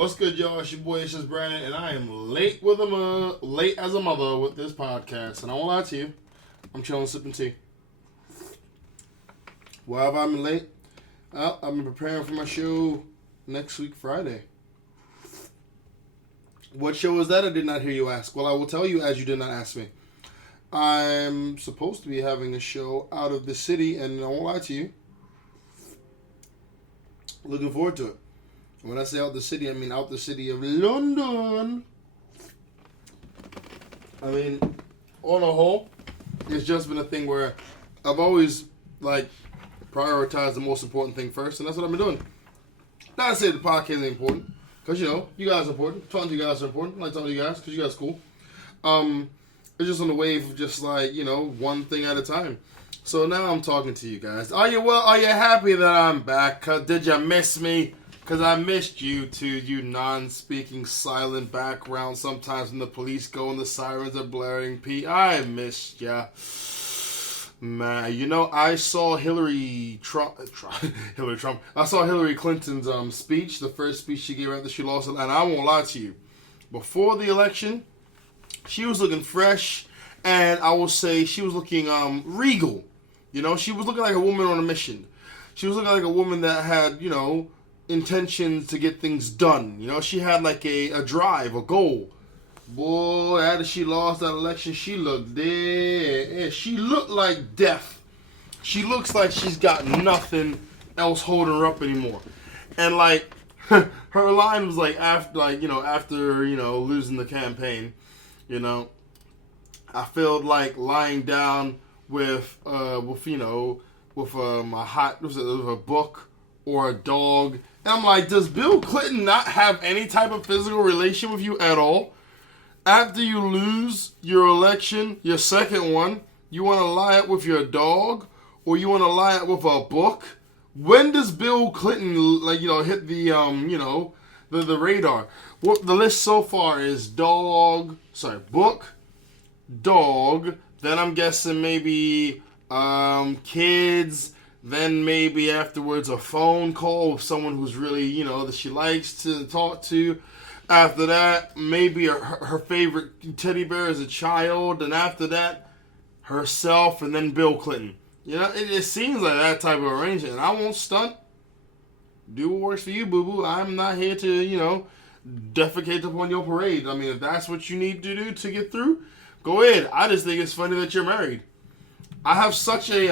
What's good, y'all? It's your boy, ItsJusBrandon, and I am late as a mother with this podcast. And I won't lie to you, I'm chilling, sipping tea. Why have I been late? Well, I've been preparing for my show next week, Friday. What show is that? I did not hear you ask. Well, I will tell you as you did not ask me. I'm supposed to be having a show out of the city, and I won't lie to you, looking forward to it. When I say out the city, I mean out the city of London. I mean, on a whole, it's just been a thing where I've always, prioritized the most important thing first, and that's what I've been doing. Not to say the podcast ain't important, because, you guys are important. Talking to you guys are important. I like talking to you guys, because you guys are cool. It's just on the wave of just, one thing at a time. So now I'm talking to you guys. Are you happy that I'm back? Did you miss me? Because I missed you too, you non-speaking silent background. Sometimes when the police go and the sirens are blaring, I missed ya. Man, I saw Hillary Trump. I saw Hillary Clinton's speech, the first speech she gave after she lost it. And I won't lie to you. Before the election, she was looking fresh. And I will say she was looking regal. She was looking like a woman on a mission. She was looking like a woman that had, intentions to get things done. She had a drive, a goal. Boy, after she lost that election, she looked dead. She looked like death. She looks like she's got nothing else holding her up anymore. And her line was after losing the campaign, I felt like lying down with a book or a dog. And I'm like, does Bill Clinton not have any type of physical relation with you at all? After you lose your election, your second one, you want to lie it with your dog? Or you want to lie it with a book? When does Bill Clinton, hit the radar? Well, the list so far is book, dog, then I'm guessing maybe kids, then maybe afterwards a phone call with someone who's really, that she likes to talk to. After that, maybe her favorite teddy bear as a child. And after that, herself and then Bill Clinton. It seems like that type of arrangement. And I won't stunt. Do what works for you, boo-boo. I'm not here to, defecate upon your parade. I mean, if that's what you need to do to get through, go ahead. I just think it's funny that you're married. I have such a,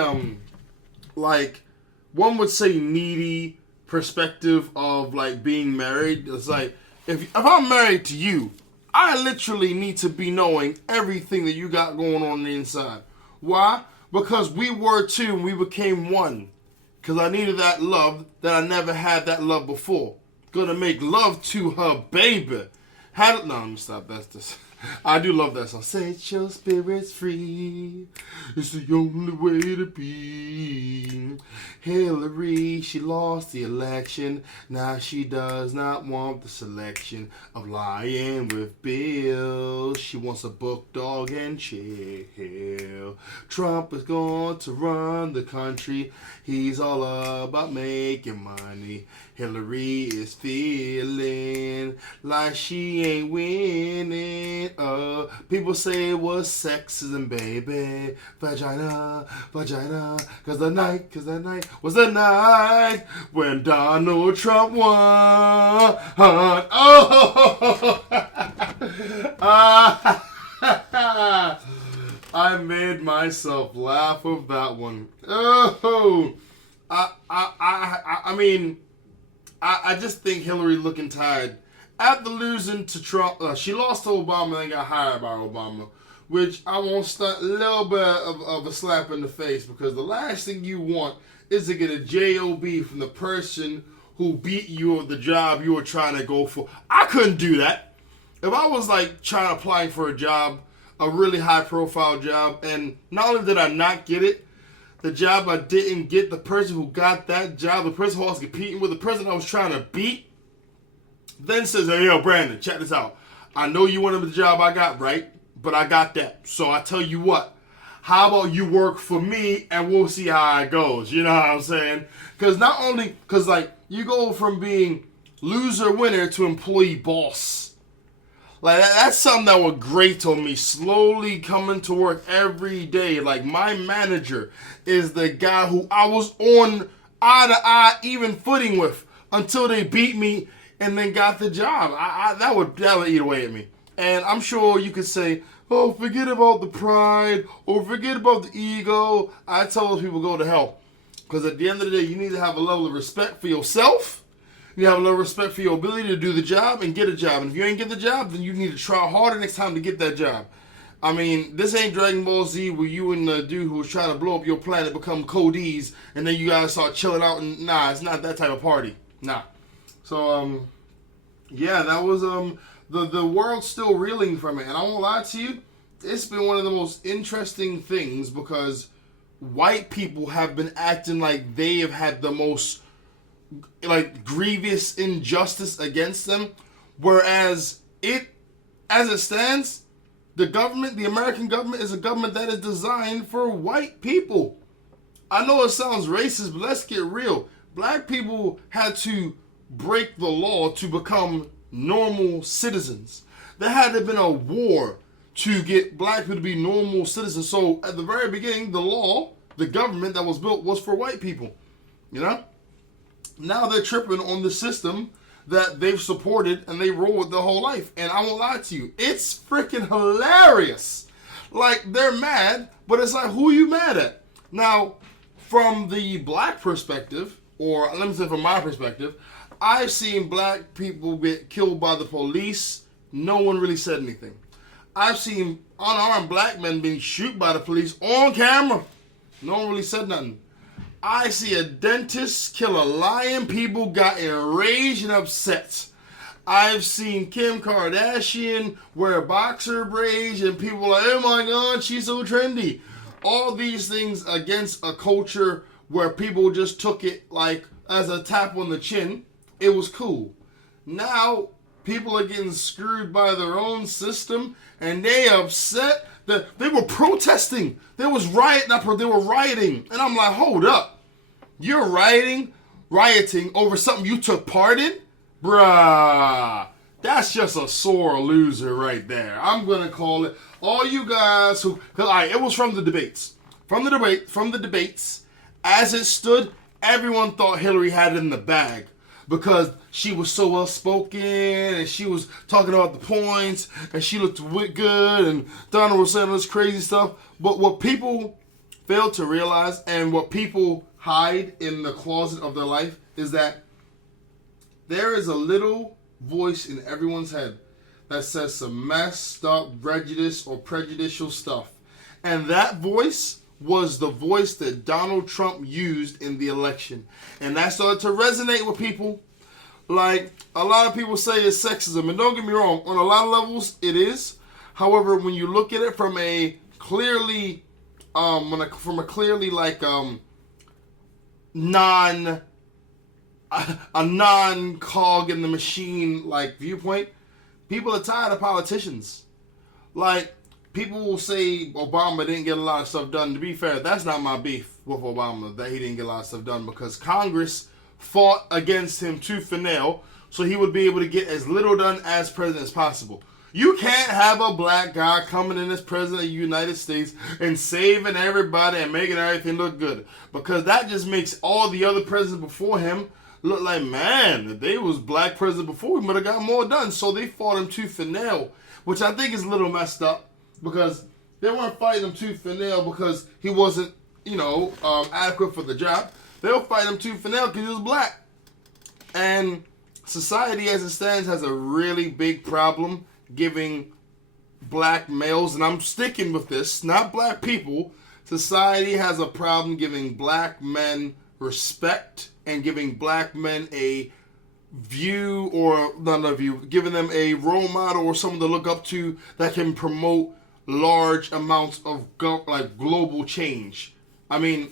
one would say needy perspective of, being married. It's like, if I'm married to you, I literally need to be knowing everything that you got going on the inside. Why? Because we were two and we became one. Because I needed that love that I never had that love before. Gonna make love to her baby. No, let me stop. That's this. I do love that song. Set your spirits free. It's the only way to be. Hillary, she lost the election. Now she does not want the selection of lying with Bill. She wants a book, dog, and chill. Trump is going to run the country. He's all about making money. Hillary is feeling like she ain't winning. People say it was sexism, baby. Vagina. Cause the night was the night when Donald Trump won. Oh! I made myself laugh with that one. Oh! I just think Hillary looking tired. After losing to Trump, she lost to Obama and got hired by Obama, which I won't stunt a little bit of a slap in the face, because the last thing you want is to get a job from the person who beat you at the job you were trying to go for. I couldn't do that. If I was trying to apply for a job, a really high profile job, and not only did I not get it, the job I didn't get, the person who got that job, the person who I was competing with, the person I was trying to beat, then says, hey, yo, Brandon, check this out. I know you wanted the job I got, right? But I got that. So I tell you what, how about you work for me and we'll see how it goes. You know what I'm saying? Because you go from being loser winner to employee boss. Like, that's something that would grate on me. Slowly coming to work every day. Like, my manager is the guy who I was on eye-to-eye, even footing with, until they beat me and then got the job. That would eat away at me. And I'm sure you could say, oh, forget about the pride, or forget about the ego. I tell those people, go to hell. Because at the end of the day, you need to have a level of respect for yourself. You have a little respect for your ability to do the job and get a job. And if you ain't get the job, then you need to try harder next time to get that job. I mean, this ain't Dragon Ball Z where you and the dude who was trying to blow up your planet become Codees and then you guys start chilling out. And nah, it's not that type of party. Nah. So, yeah, that was, the world's still reeling from it. And I won't lie to you, it's been one of the most interesting things because white people have been acting like they have had the most grievous injustice against them, whereas as it stands, the American government is a government that is designed for white people. I know it sounds racist, but let's get real. Black people had to break the law to become normal citizens. There had to have been a war to get black people to be normal citizens. So at the very beginning, the law, the government that was built was for white people, you know? Now they're tripping on the system that they've supported and they roll with their whole life. And I won't lie to you, it's freaking hilarious. Like, they're mad, but it's like, who are you mad at? Now, from the black perspective, or let me say from my perspective, I've seen black people get killed by the police. No one really said anything. I've seen unarmed black men being shot by the police on camera. No one really said nothing. I see a dentist kill a lion. People got enraged and upset. I've seen Kim Kardashian wear boxer braids and people are like, oh my God, she's so trendy. All these things against a culture where people just took it like as a tap on the chin. It was cool. Now, people are getting screwed by their own system and they upset. They were protesting. They were rioting. And I'm like, hold up. You're rioting over something you took part in? Bruh. That's just a sore loser right there. I'm going to call it. All you guys who... it was from the debates. From the debates, as it stood, everyone thought Hillary had it in the bag. Because she was so well spoken and she was talking about the points and she looked good and Donald was saying all this crazy stuff. But what people fail to realize and what people hide in the closet of their life is that there is a little voice in everyone's head that says some messed up prejudice or prejudicial stuff. And that voice was the voice that Donald Trump used in the election. And that started to resonate with people. Like, a lot of people say it's sexism. And don't get me wrong, on a lot of levels, it is. However, when you look at it from a clearly, non-cog in the machine, like, viewpoint, people are tired of politicians. Like, people will say Obama didn't get a lot of stuff done. To be fair, that's not my beef with Obama, that he didn't get a lot of stuff done, because Congress fought against him tooth and nail so he would be able to get as little done as president as possible. You can't have a black guy coming in as president of the United States and saving everybody and making everything look good, because that just makes all the other presidents before him look like, man, if they was black president before, we might have got more done. So they fought him tooth and nail, which I think is a little messed up, because they weren't fighting him tooth and nail because he wasn't, adequate for the job. They were fighting him tooth and nail because he was black. And society as it stands has a really big problem giving black males, and I'm sticking with this, not black people, society has a problem giving black men respect and giving black men a view, or not a view, giving them a role model or someone to look up to that can promote large amounts of global change. I mean,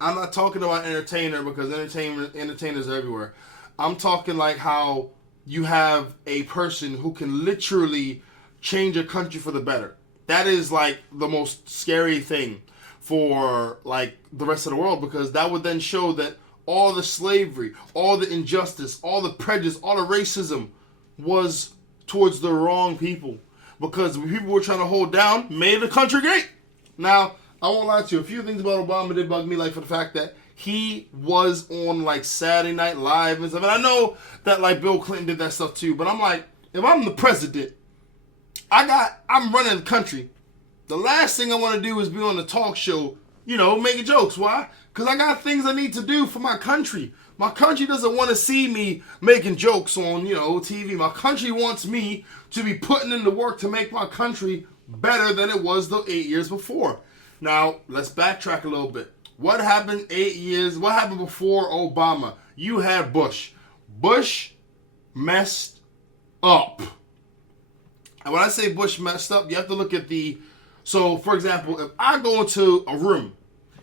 I'm not talking about entertainer, because entertainers are everywhere. I'm talking like how you have a person who can literally change a country for the better. That is like the most scary thing for like the rest of the world, because that would then show that all the slavery, all the injustice, all the prejudice, all the racism was towards the wrong people. Because the people were trying to hold down made the country great. Now, I won't lie to you. A few things about Obama did bug me, like for the fact that he was on like Saturday Night Live and stuff. And I know that like Bill Clinton did that stuff too. But I'm like, if I'm the president, I'm running the country. The last thing I want to do is be on the talk show, making jokes. Why? Because I got things I need to do for my country. My country doesn't want to see me making jokes on, TV. My country wants me to be putting in the work to make my country better than it was the 8 years before. Now, let's backtrack a little bit. What happened 8 years? What happened before Obama? You had Bush. Bush messed up. And when I say Bush messed up, you have to look at so, for example, if I go into a room,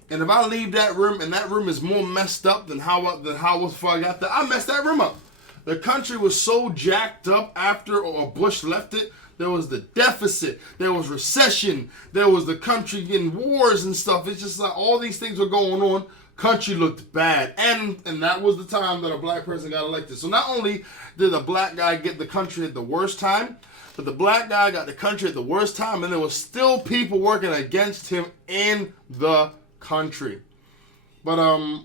and if I leave that room, and that room is more messed up than how it was before I got there, I messed that room up. The country was so jacked up after Bush left it. There was the deficit. There was recession. There was the country getting wars and stuff. It's just like all these things were going on. Country looked bad. And that was the time that a black person got elected. So not only did a black guy get the country at the worst time, but the black guy got the country at the worst time, and there was still people working against him in the country. But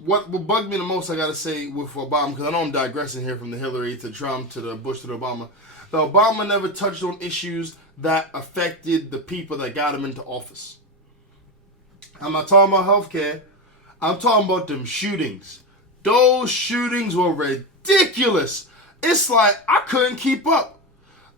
what bugged me the most, I gotta say, with Obama, because I know I'm digressing here from the Hillary to Trump to the Bush to the Obama. The Obama never touched on issues that affected the people that got him into office. I'm not talking about healthcare. I'm talking about them shootings. Those shootings were ridiculous. It's like I couldn't keep up.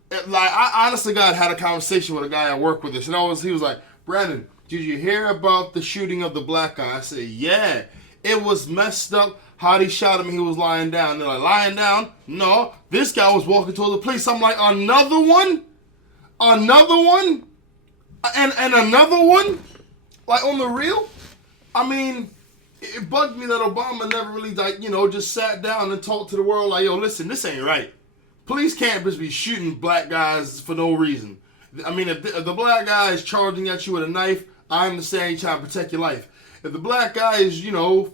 Like, I honestly had a conversation with a guy I work with this, and he was like, Brandon, did you hear about the shooting of the black guy? I said, yeah, it was messed up how they shot him and he was lying down. And they're like, lying down? No, this guy was walking toward the police. I'm like, another one? Another one? And another one? Like, on the real? I mean, it bugged me that Obama never really, just sat down and talked to the world like, yo, listen, this ain't right. Police can't just be shooting black guys for no reason. I mean, if the black guy is charging at you with a knife, I understand you trying to protect your life. If the black guy is,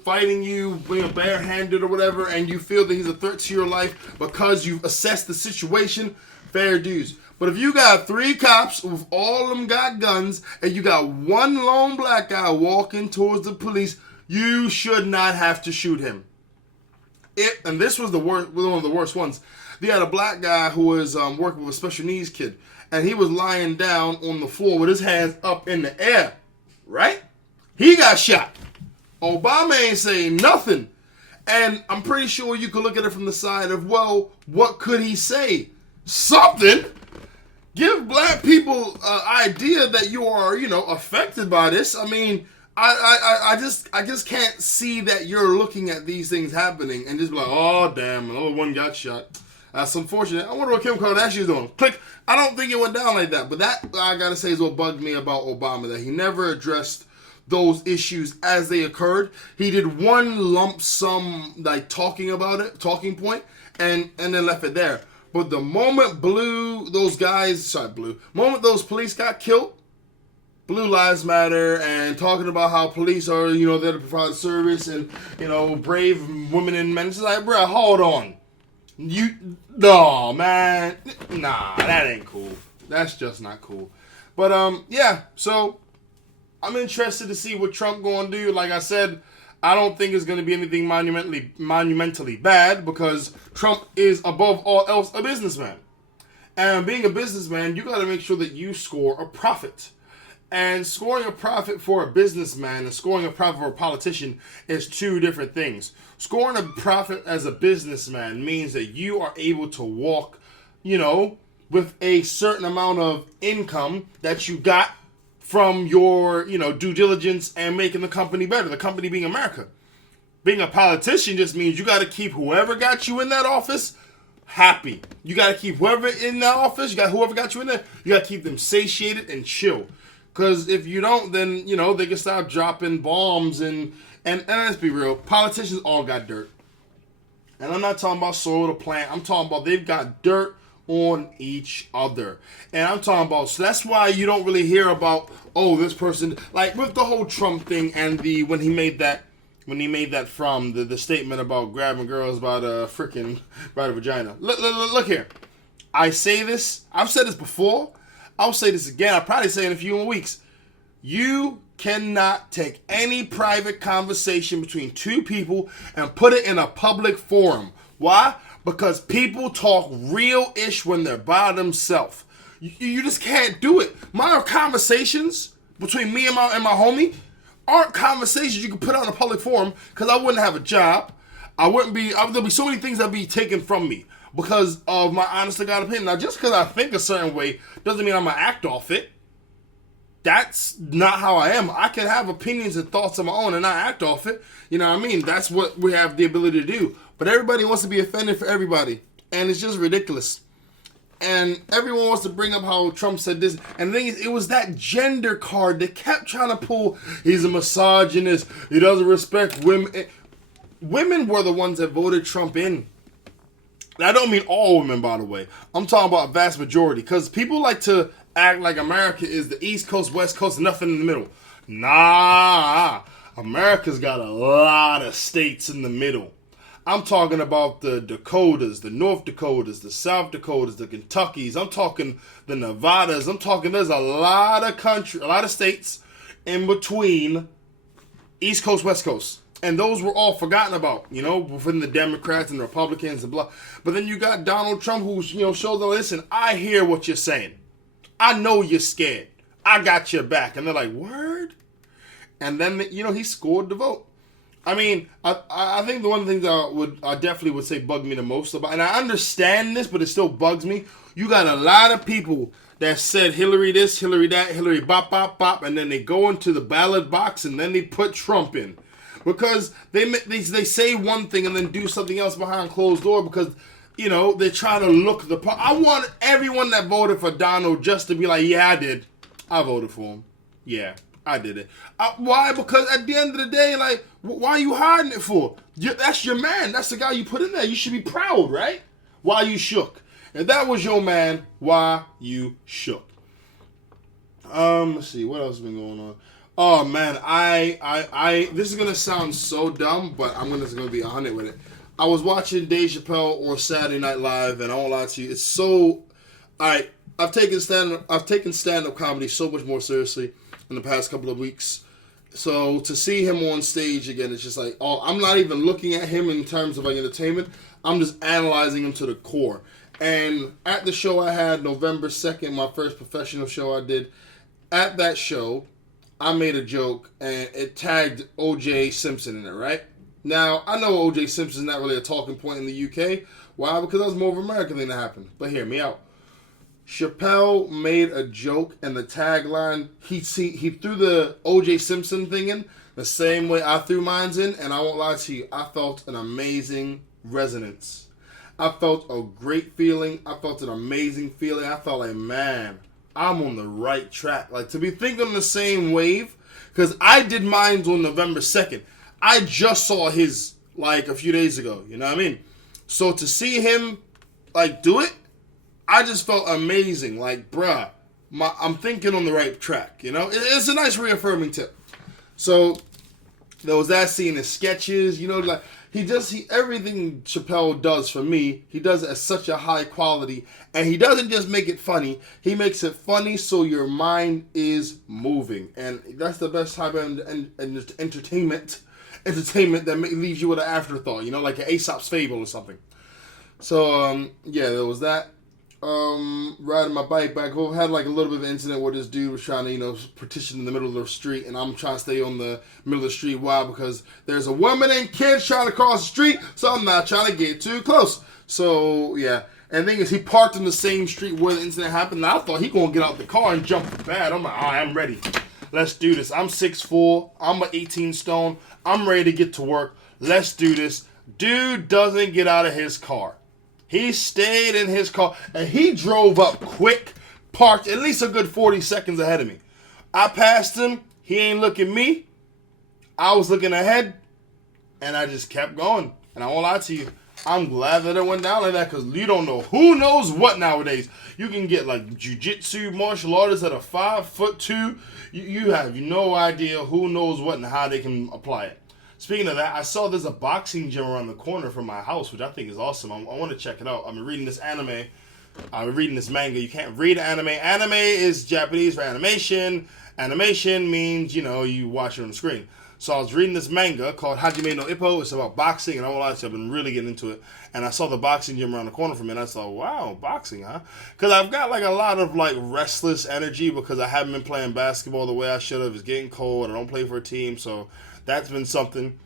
fighting you, being barehanded or whatever, and you feel that he's a threat to your life because you've assessed the situation, fair dues. But if you got 3 cops with all of them got guns, and you got one lone black guy walking towards the police, you should not have to shoot him. And this was one of the worst ones. They had a black guy who was working with a special needs kid, and he was lying down on the floor with his hands up in the air, right? He got shot. Obama ain't saying nothing. And I'm pretty sure you could look at it from the side of, well, what could he say? Something. Give black people an idea that you are, affected by this. I mean, I just can't see that you're looking at these things happening and just be like, oh, damn, another one got shot. That's unfortunate. I wonder what Kim Kardashian's doing. Click. I don't think it went down like that. But that, I gotta say, is what bugged me about Obama, that he never addressed those issues as they occurred. He did one lump sum, talking point, and then left it there. But the moment those police got killed, Blue Lives Matter, and talking about how police are, there to provide service, and, brave women and men. It's like, bro, hold on. No, man. Nah, that ain't cool. That's just not cool. But, yeah, so I'm interested to see what Trump going to do. Like I said, I don't think it's going to be anything monumentally bad, because Trump is, above all else, a businessman. And being a businessman, you got to make sure that you score a profit. And scoring a profit for a businessman and scoring a profit for a politician is 2 different things. Scoring a profit as a businessman means that you are able to walk, with a certain amount of income that you got from your, due diligence and making the company better, the company being America. Being a politician just means you got to keep whoever got you in that office happy. You got to keep whoever in that office, whoever got you in there, you got to keep them satiated and chill. Because if you don't, then, they can start dropping bombs. And let's be real, politicians all got dirt. And I'm not talking about soil to plant. I'm talking about they've got dirt on each other. And I'm talking about, so that's why you don't really hear about, oh, this person, like with the whole Trump thing and when he made that when he made that from the statement about grabbing girls by the vagina. Look here. I say this. I've said this before. I'll say this again. I'll probably say it in a few more weeks. You cannot take any private conversation between two people and put it in a public forum. Why? Because people talk real-ish when they're by themselves. You just can't do it. My conversations between me and my homie aren't conversations you can put on a public forum, because I wouldn't have a job. There'll be so many things that'll be taken from me because of my honest to God opinion. Now, just because I think a certain way doesn't mean I'm going to act off it. That's not how I am. I can have opinions and thoughts of my own and not act off it. You know what I mean? That's what we have the ability to do. But everybody wants to be offended for everybody. And it's just ridiculous. And everyone wants to bring up how Trump said this. And the thing is, it was that gender card that kept trying to pull, he's a misogynist, he doesn't respect women. Women were the ones that voted Trump in. I don't mean all women, by the way. I'm talking about a vast majority. Because people like to act like America is the East Coast, West Coast, nothing in the middle. Nah. America's got a lot of states in the middle. I'm talking about the Dakotas, the North Dakotas, the South Dakotas, the Kentuckys. I'm talking the Nevadas. I'm talking there's a lot of states in between East Coast, West Coast. And those were all forgotten about, within the Democrats and the Republicans and blah. But then you got Donald Trump who, shows them, listen, I hear what you're saying. I know you're scared. I got your back. And they're like, word? And then, he scored the vote. I mean, I think the one thing that I definitely would say bugged me the most about, and I understand this, but it still bugs me. You got a lot of people that said Hillary this, Hillary that, Hillary bop, bop, bop, and then they go into the ballot box and then they put Trump in. Because they say one thing and then do something else behind closed door because, they're trying to look the part. I want everyone that voted for Donald just to be like, yeah, I did. I voted for him. Yeah, I did it. Why? Because at the end of the day, like, why are you hiding it for? That's your man. That's the guy you put in there. You should be proud, right? Why you shook? If that was your man, why you shook? Let's see. What else has been going on? Oh, man. This is going to sound so dumb, but I'm just going to be 100 with it. I was watching Dave Chappelle on Saturday Night Live, and I won't lie to you. It's so... I've taken stand-up comedy so much more seriously in the past couple of weeks. So to see him on stage again, it's just like, I'm not even looking at him in terms of like entertainment. I'm just analyzing him to the core. And at the show I had November 2nd, my first professional show I did, at that show, I made a joke and it tagged O.J. Simpson in it, right? Now, I know O.J. Simpson's not really a talking point in the UK. Why? Because that was more of an American thing that happened. But hear me out. Chappelle made a joke, and the tagline, he threw the O.J. Simpson thing in the same way I threw mine in, and I won't lie to you, I felt an amazing resonance. I felt a great feeling. I felt an amazing feeling. I felt like, man, I'm on the right track. Like, to be thinking on the same wave, because I did mine on November 2nd. I just saw his, like, a few days ago, you know what I mean? So to see him, like, do it, I just felt amazing. Like, bruh, I'm thinking on the right track, It's a nice reaffirming tip. So, there was that scene, his sketches, like, everything Chappelle does for me, he does it at such a high quality, and he doesn't just make it funny, he makes it funny so your mind is moving, and that's the best type of entertainment that leaves you with an afterthought, like an Aesop's Fable or something. So, there was that. Riding my bike back home, had like a little bit of an incident where this dude was trying to, petition in the middle of the street, and I'm trying to stay on the middle of the street. Why? Because there's a woman and kids trying to cross the street, so I'm not trying to get too close. So, yeah. And the thing is, he parked in the same street where the incident happened, and I thought he gonna get out the car and jump the pad. I'm like, all right, I'm ready. Let's do this. I'm 6'4", I'm an 18 stone, I'm ready to get to work. Let's do this. Dude doesn't get out of his car. He stayed in his car, and he drove up quick, parked at least a good 40 seconds ahead of me. I passed him. He ain't looking at me. I was looking ahead, and I just kept going. And I won't lie to you, I'm glad that it went down like that, because you don't know who knows what nowadays. You can get, like, jiu-jitsu martial artists that are 5'2". You have no idea who knows what and how they can apply it. Speaking of that, I saw there's a boxing gym around the corner from my house, which I think is awesome. I want to check it out. I'm reading this anime. I'm reading this manga. You can't read anime. Anime is Japanese for animation. Animation means, you watch it on the screen. So I was reading this manga called Hajime no Ippo. It's about boxing, and I won't lie to you, I've been really getting into it. And I saw the boxing gym around the corner from me, and I thought, wow, boxing, huh? Because I've got a lot of restless energy because I haven't been playing basketball the way I should have. It's getting cold. I don't play for a team, so that's been something.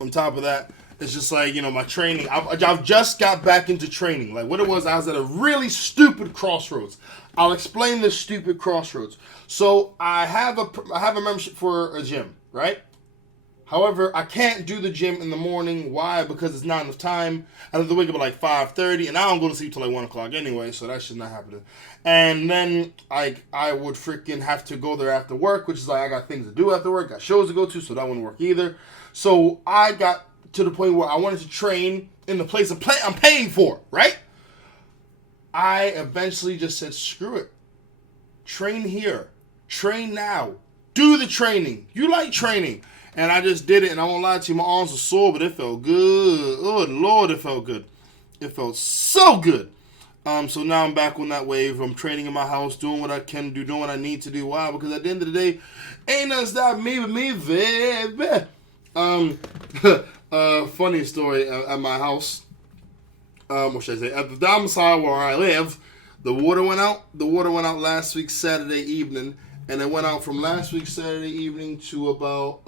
On top of that, it's just my training. I've just got back into training. What it was, I was at a really stupid crossroads. I'll explain this stupid crossroads. So I have a membership for a gym, right? However, I can't do the gym in the morning. Why? Because it's not enough time. I have to wake up at 5:30, and I don't go to sleep till 1 o'clock anyway, so that should not happen. And then I would freaking have to go there after work, which is I got things to do after work, got shows to go to, so that wouldn't work either. So I got to the point where I wanted to train in the place I'm paying for, right? I eventually just said, screw it. Train here. Train now. Do the training. You like training. And I just did it, and I won't lie to you, my arms were sore, but it felt good. Oh, Lord, it felt good. It felt so good. So now I'm back on that wave. I'm training in my house, doing what I can do, doing what I need to do. Why? Because at the end of the day, ain't nothing stopping me but me, baby. Funny story at my house. What should I say? At the domicile where I live, the water went out. The water went out last week, Saturday evening. And it went out from last week, Saturday evening, to about,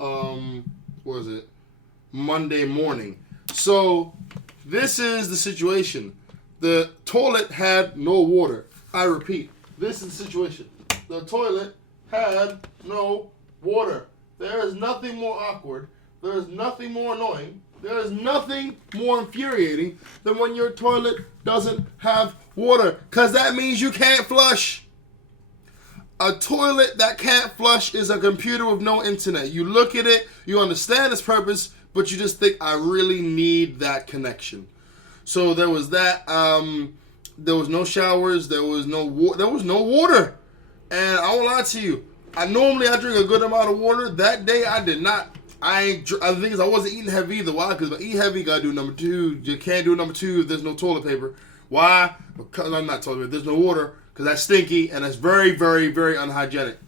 Monday morning. So, this is the situation. The toilet had no water. I repeat, this is the situation. The toilet had no water. There is nothing more awkward. There is nothing more annoying. There is nothing more infuriating than when your toilet doesn't have water. Because that means you can't flush. A toilet that can't flush is a computer with no internet. You look at it, you understand its purpose, but you just think, I really need that connection. So there was that. There was no showers. There was no water. And I won't lie to you. I normally drink a good amount of water. That day I did not. The thing is, I wasn't eating heavy either. Why? Because if I eat heavy, you gotta do number 2. You can't do number 2 if there's no toilet paper. Why? Because I'm not toilet paper. There's no water. Because that's stinky and that's very, very, very unhygienic.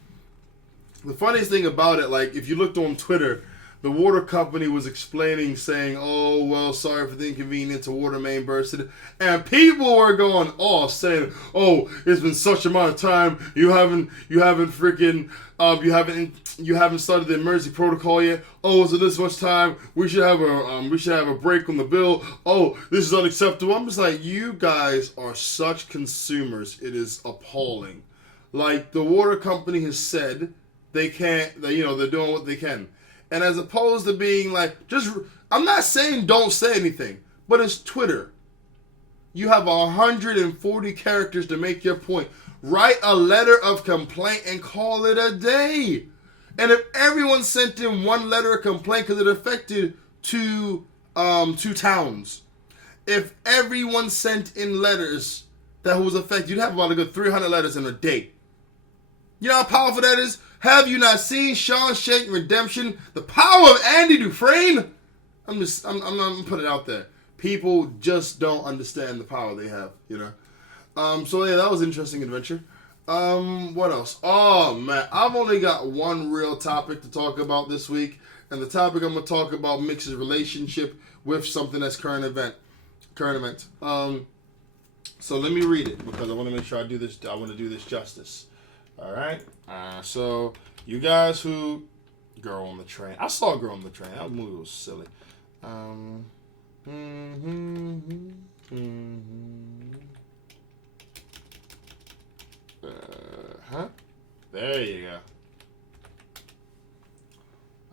The funniest thing about it, if you looked on Twitter, the water company was explaining, saying, "Oh, well, sorry for the inconvenience, a water main bursted." And people were going off, saying, "Oh, it's been such amount of time. You haven't started the emergency protocol yet. Oh, so this much time. We should have a break on the bill. Oh, this is unacceptable." I'm just like, you guys are such consumers. It is appalling. The water company has said they can't. They're doing what they can. And as opposed to being I'm not saying don't say anything, but it's Twitter. You have 140 characters to make your point. Write a letter of complaint and call it a day. And if everyone sent in one letter of complaint, because it affected two towns, if everyone sent in letters that was affected, you'd have about a good 300 letters in a day. You know how powerful that is? Have you not seen Shawshank Redemption? The power of Andy Dufresne? I'm putting it out there. People just don't understand the power they have, So yeah, that was an interesting adventure. What else? Oh man, I've only got one real topic to talk about this week, and the topic I'm gonna talk about mixes relationship with something that's current event. So let me read it because I want to make sure I do this. I want to do this justice. All right. So you guys who Girl on the Train. I saw Girl on the Train. That movie was silly. There you go.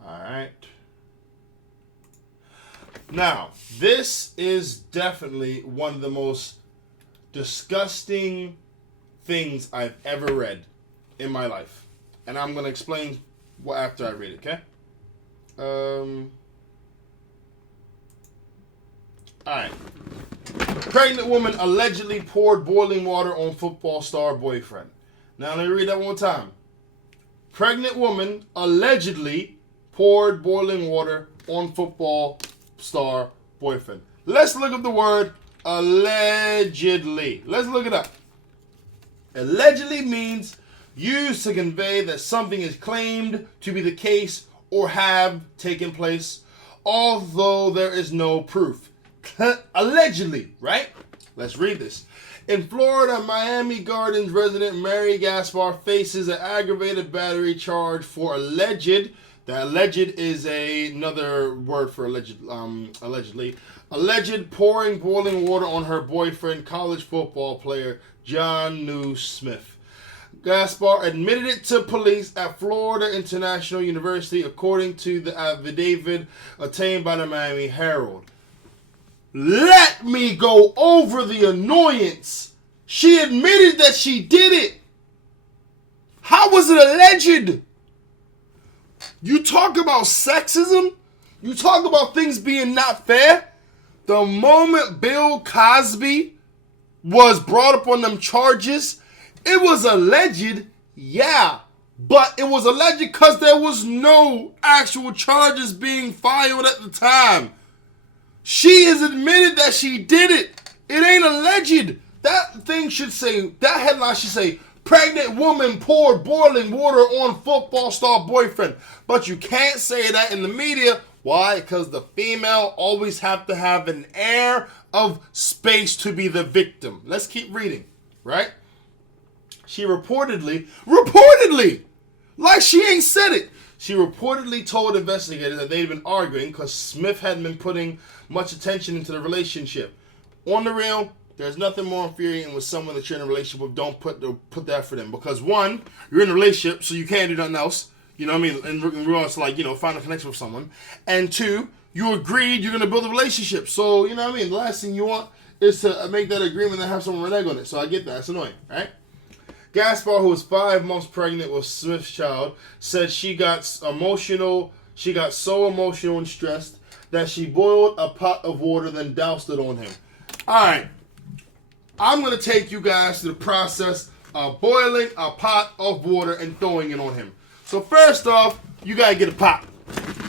All right. Now, this is definitely one of the most disgusting things I've ever read in my life. And I'm going to explain what after I read it, okay? Alright. Pregnant woman allegedly poured boiling water on football star boyfriend. Now let me read that one more time. Pregnant woman allegedly poured boiling water on football star boyfriend. Let's look up the word allegedly. Let's look it up. Allegedly means used to convey that something is claimed to be the case or have taken place, although there is no proof. Allegedly, right? Let's read this. In Florida, Miami Gardens resident Mary Gaspar faces an aggravated battery charge for alleged. That alleged is another word for allegedly. Alleged pouring boiling water on her boyfriend, college football player John Smith. Gaspar admitted it to police at Florida International University, according to the affidavit obtained by the Miami Herald. Let me go over the annoyance. She admitted that she did it. How was it alleged? You talk about sexism? You talk about things being not fair? The moment Bill Cosby was brought up on them charges, it was alleged, yeah. But it was alleged because there was no actual charges being filed at the time. She has admitted that she did it. It ain't alleged. That thing should say, that headline should say, pregnant woman poured boiling water on football star boyfriend. But you can't say that in the media. Why? Because the female always have to have an air of space to be the victim. Let's keep reading, right? She reportedly, like she ain't said it. She reportedly told investigators that they'd been arguing because Smith hadn't been putting much attention into the relationship. On the real, there's nothing more infuriating with someone that you're in a relationship with. Don't put the effort in. Because one, you're in a relationship, so you can't do nothing else. You know what I mean? And realize to, like, you know, find a connection with someone. And two, you agreed you're going to build a relationship. So, you know what I mean? The last thing you want is to make that agreement and have someone renege on it. So I get that. It's annoying, right? Gaspar, who was 5 months pregnant with Smith's child, said she got so emotional and stressed that she boiled a pot of water, then doused it on him. All right. I'm going to take you guys to the process of boiling a pot of water and throwing it on him. So first off, you got to get a pot.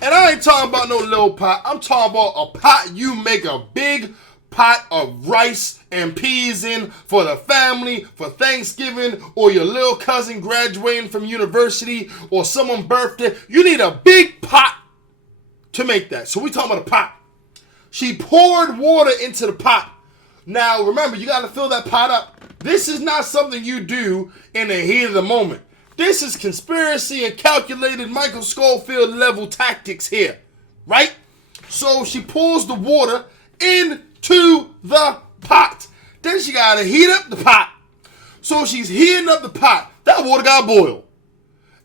And I ain't talking about no little pot. I'm talking about a pot you make a big pot of rice and peas in for the family, for Thanksgiving, or your little cousin graduating from university, or someone's birthday. You need a big pot to make that. So we talking about a pot. She poured water into the pot. Now remember, you got to fill that pot up. This is not something you do in the heat of the moment. This is conspiracy and calculated Michael Schofield level tactics here, right? So she pours the water into the pot. Then she got to heat up the pot. So she's heating up the pot. That water got to boil.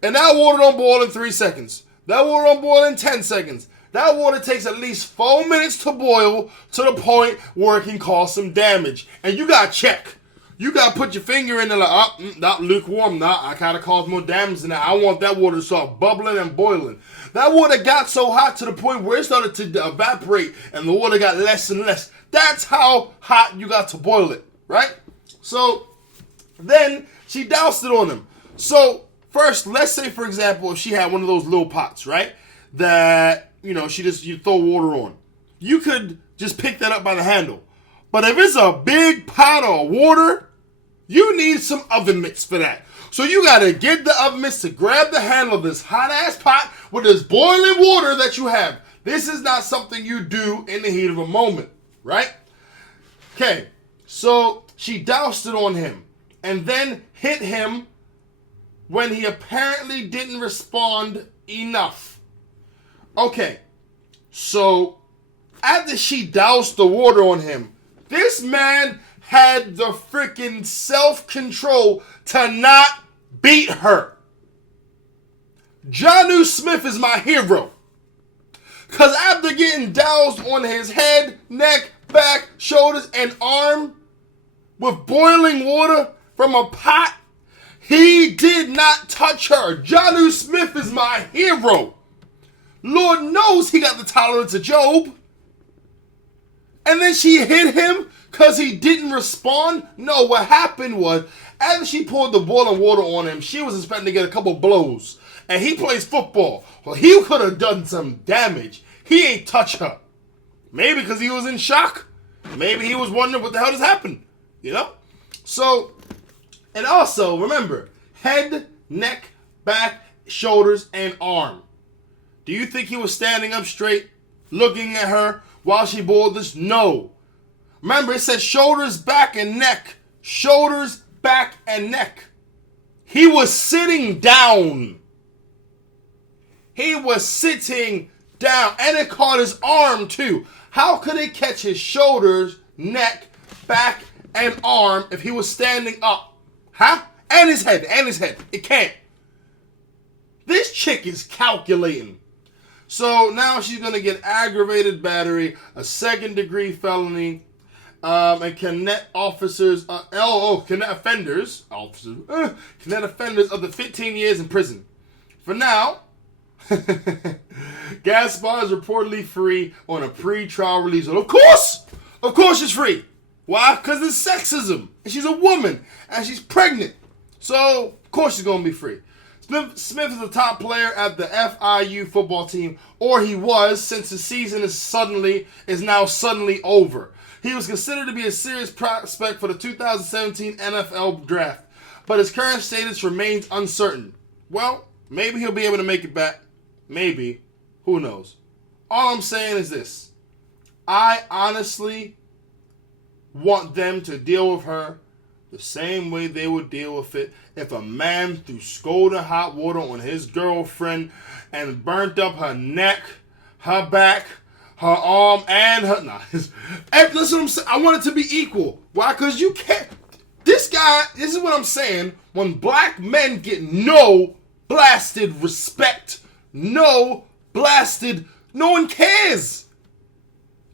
And that water don't boil in 3 seconds. That water don't boil in 10 seconds. That water takes at least 4 minutes to boil to the point where it can cause some damage. And you got to check. You got to put your finger in there like, not lukewarm. Nah, I kind of cause more damage than that. I want that water to start bubbling and boiling. That water got so hot to the point where it started to evaporate and the water got less and less. That's how hot you got to boil it, right? So then she doused it on him. So first, let's say, for example, if she had one of those little pots, right? That, you know, you throw water on. You could just pick that up by the handle. But if it's a big pot of water, you need some oven mitts for that. So you got to get the oven mitts to grab the handle of this hot-ass pot with this boiling water that you have. This is not something you do in the heat of a moment, right? Okay, so she doused it on him and then hit him when he apparently didn't respond enough. Okay, so after she doused the water on him, this man had the freaking self-control to not beat her. John Smith is my hero. Because after getting doused on his head, neck, back, shoulders, and arm with boiling water from a pot, he did not touch her. John Smith is my hero. Lord knows he got the tolerance of Job. And then she hit him because he didn't respond? No, what happened was, after she poured the boiling water on him, she was expecting to get a couple blows. And he plays football. Well, he could have done some damage. he ain't touch her. Maybe because he was in shock. Maybe he was wondering what the hell just happened. You know? So, and also, remember, head, neck, back, shoulders, and arm. Do you think he was standing up straight, looking at her while she bore this? No. Remember, it said shoulders, back, and neck. Shoulders, back, and neck. He was sitting down. He was sitting down. And it caught his arm, too. How could it catch his shoulders, neck, back, and arm if he was standing up? Huh? And his head. It can't. This chick is calculating. So now she's going to get aggravated battery, a second-degree felony, and connect offenders up to 15 years in prison. For now, Gaspar is reportedly free on a pre-trial release. Of course she's free. Why? Because it's sexism. And she's a woman. And she's pregnant. So, of course she's going to be free. Smith is a top player at the FIU football team, or he was, since the season is now suddenly over. He was considered to be a serious prospect for the 2017 NFL draft, but his current status remains uncertain. Well, maybe he'll be able to make it back. Maybe. Who knows? All I'm saying is this. I honestly want them to deal with her the same way they would deal with it if a man threw scalding hot water on his girlfriend and burnt up her neck, her back, her arm, and her... Nah. Listen what I'm saying. I want it to be equal. Why? Because you can't... This is what I'm saying. When black men get no blasted respect, no one cares.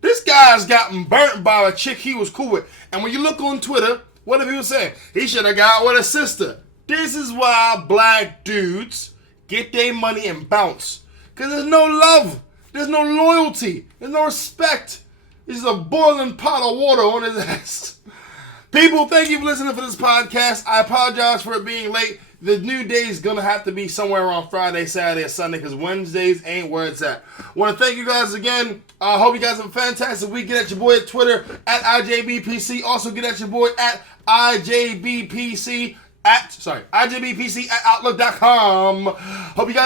This guy's gotten burnt by a chick he was cool with. And when you look on Twitter, what are people saying? He should have got with a sister. This is why black dudes get their money and bounce. Because there's no love. There's no loyalty. There's no respect. This is a boiling pot of water on his ass. People, thank you for listening to this podcast. I apologize for it being late. The new day is going to have to be somewhere around Friday, Saturday, or Sunday, because Wednesdays ain't where it's at. I want to thank you guys again. I hope you guys have a fantastic week. Get at your boy at Twitter, at IJBPC. Also, get at your boy at IJBPC at Outlook.com. Hope you guys